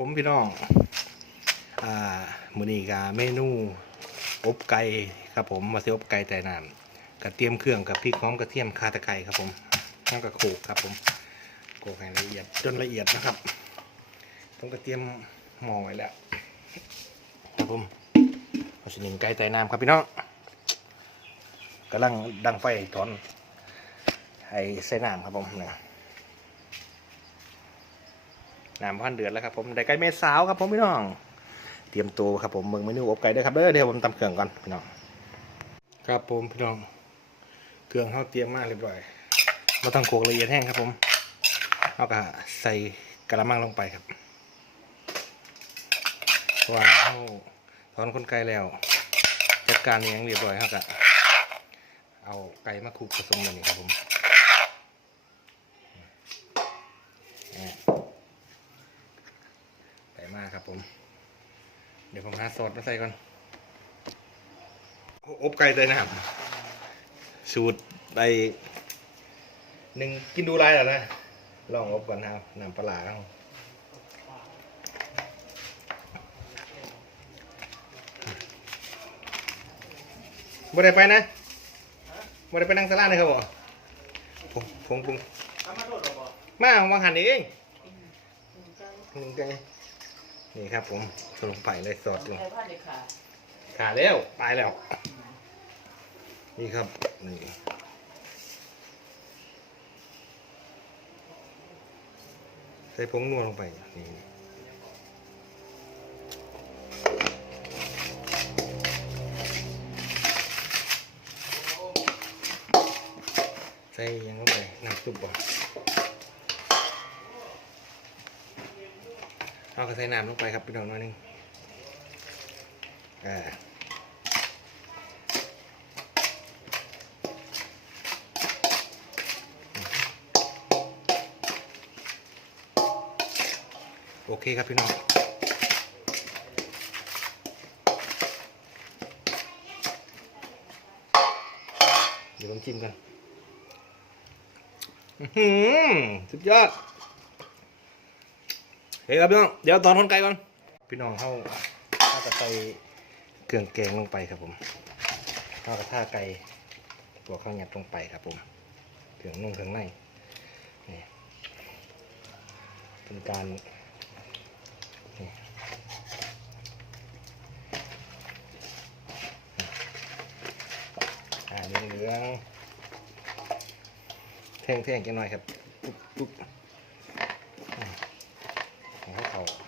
ผมพี่น้อง อ่ามือนี้กาเมนูอบไก่ครับผมมาซื้ออบไก่แต่น้ำกระเทียมเครื่องกับพริกหอมกระเทียมคาตะไคร้ครับผมแล้วก็โขกครับผมโขกให้ละเอียดจนละเอียดนะครับต้องกระเทียมหมองไว้แล้วครับผมเอาสิหนึ่งไก่แต่น้ำครับพี่น้องกำลังดังไฟถอนให้ใส่น้ำครับผมนะ น้ำพันเดือดแล้วครับผมได้ไก่เม็ดสาวครับผมพี่น้อง เตรียมตัวครับผมเมืองเมนูอบไก่เด้อครับเด้อเดี๋ยวผมตำเครื่องก่อนพี่น้อง ครับผมพี่น้อง เครื่องเข้าเตรียมมากเรียบร้อยเราต้องโขลกละเอียดแห้งครับผมเอากระใส่กระมังลงไปครับเพราะว่าเขาถอนคนไก่แล้ว จัดการเลี้ยงเรียบร้อยเขาก็เอาไก่มาคลุกผสมกันนี่ครับผมเนี่ย ใส่มากครับผม เดี๋ยวผมหาซอสมาใส่ก่อน อบไก่เลยนะครับสูตรไปหนึ่งกินดูไรแล้วนะ ลองอบก่อนนะครับน้ำปลาร้าเอาบ่ได้ไปนะบ่ได้ไปนั่งสลาเลยครับผมผมผมผมมาผมวางหันเองหนึ่งไก่ นี่ครับผมสลงไปเลยสอดลงเอาผ้าเด็กขาขาแล้วตายแล้ว นี่ครับนี่ใส่ผงนัวลงไปนี่ใส่หยังลงไปน้ำซุปบ่ เอาก็ใส่น้ำลงไปครับพี่น้องหน้อยนึงอ่าโอเคครับพี่น้องเดี๋ยวลองชิมกัน อือหือสุดยอด เฮ้ยครับพี่น้อง เดี๋ยวตอนทนไก่ก่อน พี่น้องเข้าข้าวกระใส่เครื่องแกงลงไปครับผมข้าวกระท่าไก่ตัวข้าวหยัดลงไปครับผมเครื่องนุ่งเครื่องในนี่เป็นการอ่าเหลืองเหลืองๆแท่งแท่งกันหน่อยครับปุ๊บปุ๊บอ่าให้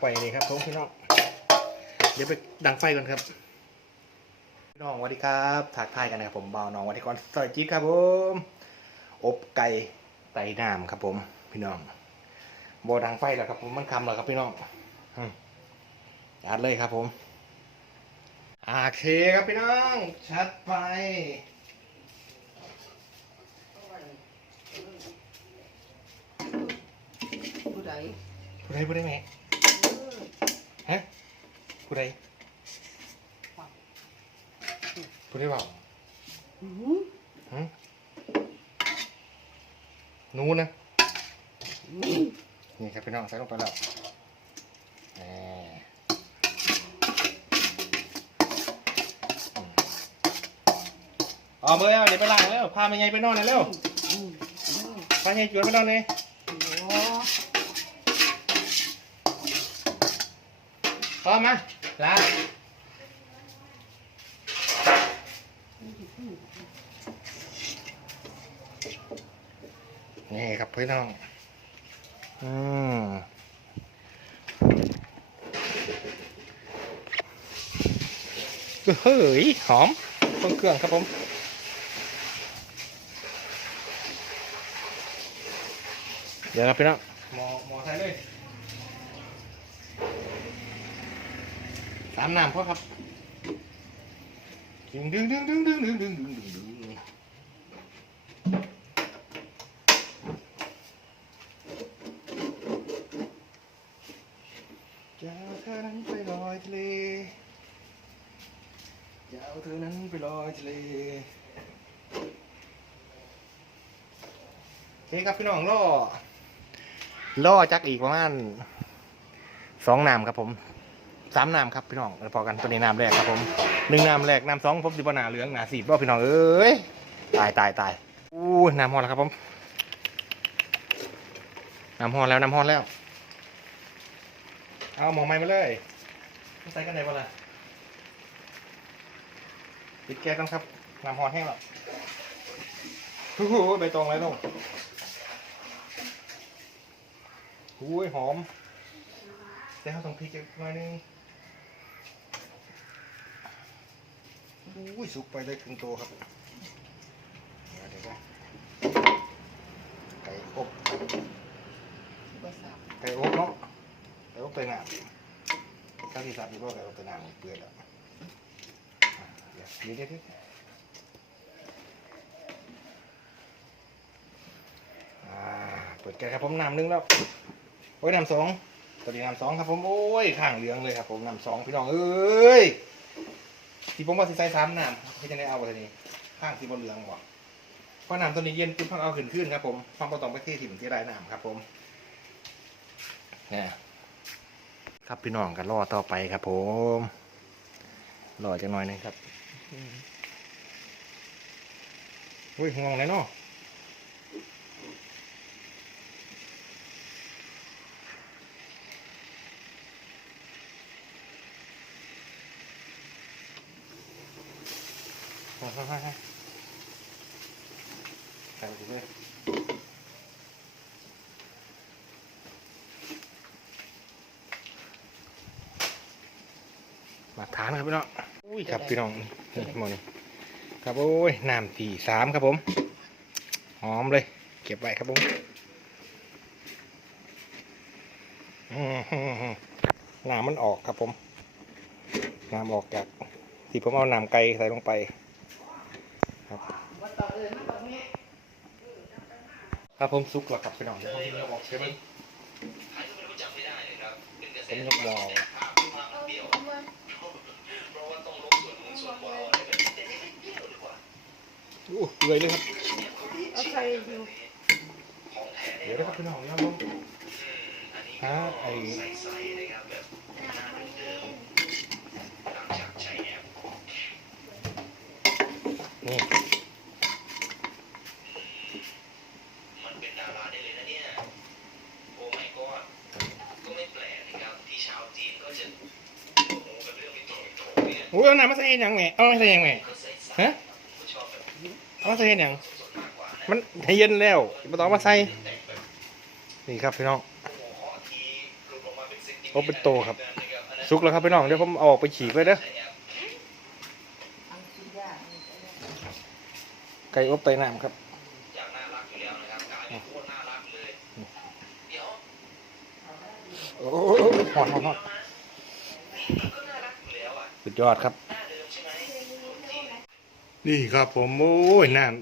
ลักไปนี่ครับผมพี่น้องเดี๋ยวไปดังไฟก่อนครับพี่น้องสวัสดีครับถักทายกันนะครับผมเบาน้องวัติกรสอยจี๊ดครับผมอบไก่ไต่น้ำครับผม พี่น้องโบดังไฟแล้วครับผมมันคำแล้วครับพี่น้องอืมอัดเลยครับผมโอเคครับพี่น้องชัดไปผู้ใดผู้ใดผู้ใดแม่ ฮะผู้ใดผู้ใดเปล่าอืมฮะหนูนะ นี่ครับพี่น้องใส่ลงไปแล้วแหมอืมเอาเมื่อเอาเดี๋ยวไปล้างแล้วพาแม่ยายไปนอนหน่อยเร็วอืมอืมพาแม่ยายจวนไปนอนเลย โอ้ พร้อมมาลางนี่ครับพี่น้อง อืมเฮ้ย หอมเครื่องเครื่องครับผมเดี๋ยวครับพี่น้องหมอหมอไทยเลยามน้ำพ่อครับดึงดึงดึงดึงดึงดึงดึงดึงดึงดึงจะเอาเธอนั้นไปลอยทะเลจะเอาเธอนั้นไปลอยทะเลโอเคครับพี่น้องล่อล่อจักอีกประมาณสองน้ำครับผม สามน้ำครับพี่น้องพอกันตัวนี้น้ำแรกครับผมหนึ่งน้ำแรกน้ำสองผมสิบหนาเหลืองหนาสีบว่าพี่น้องเอ้ยตายตายตายอู้น้ำฮอนแล้วครับผมน้ำฮอนแล้วน้ำฮอนแล้ว เอาหมองไม้มาเลยใส่กันไหนบ้างล่ะปิดแก๊สกันครับน้ำฮอนแห้งแล้วโอ้โหใบตองไรลงอุ้ยหอมแต่เขาต้องพริกอีกหน่อยนึง อุ้ยสุกไปได้ครึ่งตัวครับเดี๋ยวนะไก่อบภาษาไก่อบเนาะไก่อบเตยหนามข้าวที่สับอยู่ก็ไก่อบเตยหนามเปื่อยแล้วอะเดี๋ยวเดี๋ยวเดี๋ยวเดี๋ยวอ่าเปิดแก๊สครับผมน้ำหนึงแล้วโอ้ยน้ำสองตัวนี้น้ำสองครับผมโอ้ยข้างเหลืองเลยครับผมน้ำสองพี่น้องเอ้ย ที่ผมว่าสิใส่สามน้ำพี่จะได้เอาตัวนี้ข้างที่บนเหลืองบ่เพราะน้ำตัวนี้เย็นปุ๊บพังเอาขึ้นขึ้นครับผมฟังประตองไปที่ถิ่มที่ไรน้ำครับผมเนี่ยครับพี่น้องกันรอต่อไปครับ ผมรอจังหน่อยหนึงครับอุ้ยงงเลยเนาะ ใส่ไปสิเว้ยมาทานครับพี่น้อง อุ้ยครับพี่น้องนี่หมอนี่ครับโอ้ยน้ำตีสามครับผม หอมเลย เก็บไว้ครับผมอื้อหือหือน้ำมันออกครับผมน้ำออกจากที่ผมเอาน้ำไก่ใส่ลงไป ว่าต่อเอิญมาต่อแม่ ครับผมซุกแล้วครับพี่น้องเดี๋ยวผมจะบอกใช่ไหมผมยกหมออู้เปื่อยเลยครับเอาใส่อยู่เดี๋ยวนะครับพี่น้องนะผมฮะไอ้นี่ มันเป็นดาราได้เลยนะเนี่ย โอ้ my god ก็ไม่แปลกนะครับที่ชาวจีนก็จะโอ้โหกับเรื่องไม่ตรงไม่ตรงเนี่ยโอ้ยเอาน้ำมาใส่ยังไงเอามาใส่ยังไงก็ใส่ใส่ฮะก็ชอบแบบเอามาใส่ยังสดๆมากกว่านะมันให้เย็นแล้วไม่ต้องเอามาใส่แต่แบบนี่ครับพี่น้อง โอ้โหขอทีหลุดออกมาเป็นเซนติเมตรโอ้เป็นโตครับนะครับอันนั้นซุกแล้วครับพี่น้องเดี๋ยวผมเอาออกไปฉีกเลยเด้อใช้แอปอังกินยากนี่ก็ได้ไก่อบไตน้ำครับ โอ้หหสุดยอดครับ นี่ครับผม โอ้ยน้ำ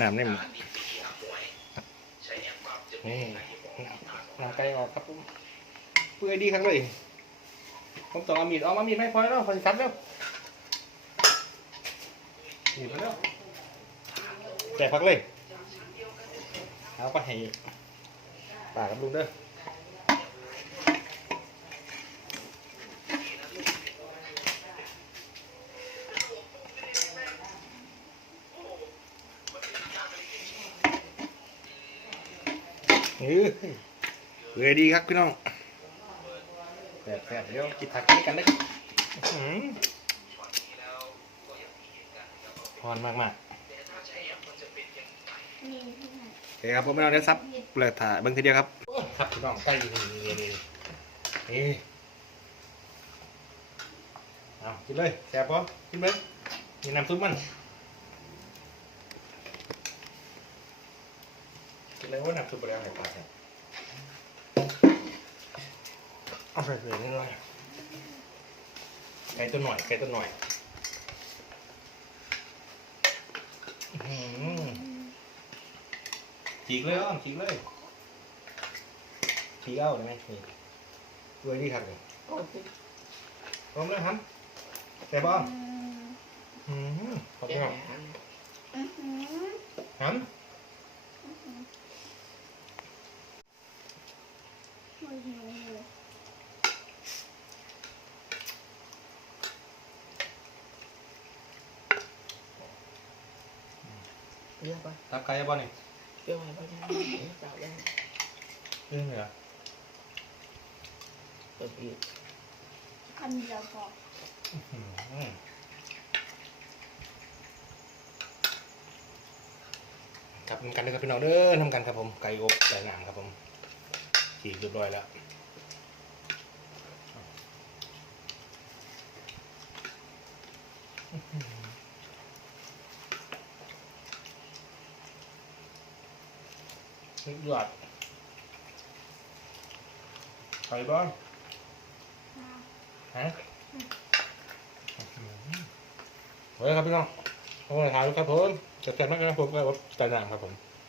น้ำนี่มันนี่น้ำไกลออกครับผมเพื่อดีครับเลยผมต้องเอามีดออกมามีดไม่พอแล้วพอสิครับแล้วหนีบมาแล้วแจกพักเลยแล้วก็ให้ ป่ากับลุงเด้อเออเปื่อยดีครับพี่น้องแซ่บแซ่บเดี๋ยวกินผักกินกันเลยอื้อหือฮอนมากมากๆ โอเคครับผมไม่เอาเนื้อซับเลยถ่ายเบิ้งทีเดียวครับ ครับพี่น้องใกล้นี่นี่นี่นี่นี่เอากินเลยแซ่บปะกินเลยมีน้ำซุปมันกินเลยว่าน้ำซุปไปแล้วไหนปลาเนี่ยเอาใส่เลยนิดหน่อยไก่ตัวหน่อยไก่ตัวหน่อยอื้อหือ ฉีกเลยอ้อมฉีกเลยฉีกเอาได้ไหมนี่ด้วยดีครับเลยโอ้ยพร้อมเลยครับแต่บ้องอืมขอบแกคุณครับหันครับเยอะไปตับไก่บ้องนี่ เยอะไปเพราะฉะนั้นเจ้าได้เรื่องเหรอเปิดอีกคำเดียวพออืมครับทำกันเลยครับพี่น้องเด้อทำกันครับผมไก่อบไก่หนามครับผมฉีกเรียบร้อยแล้วอื สุดยอดไปบ้างฮะเฮ้ยครับพี่น้องโอบคุณครับผมจะแจ้งมากนะครับผมก็แต่หนางครับผม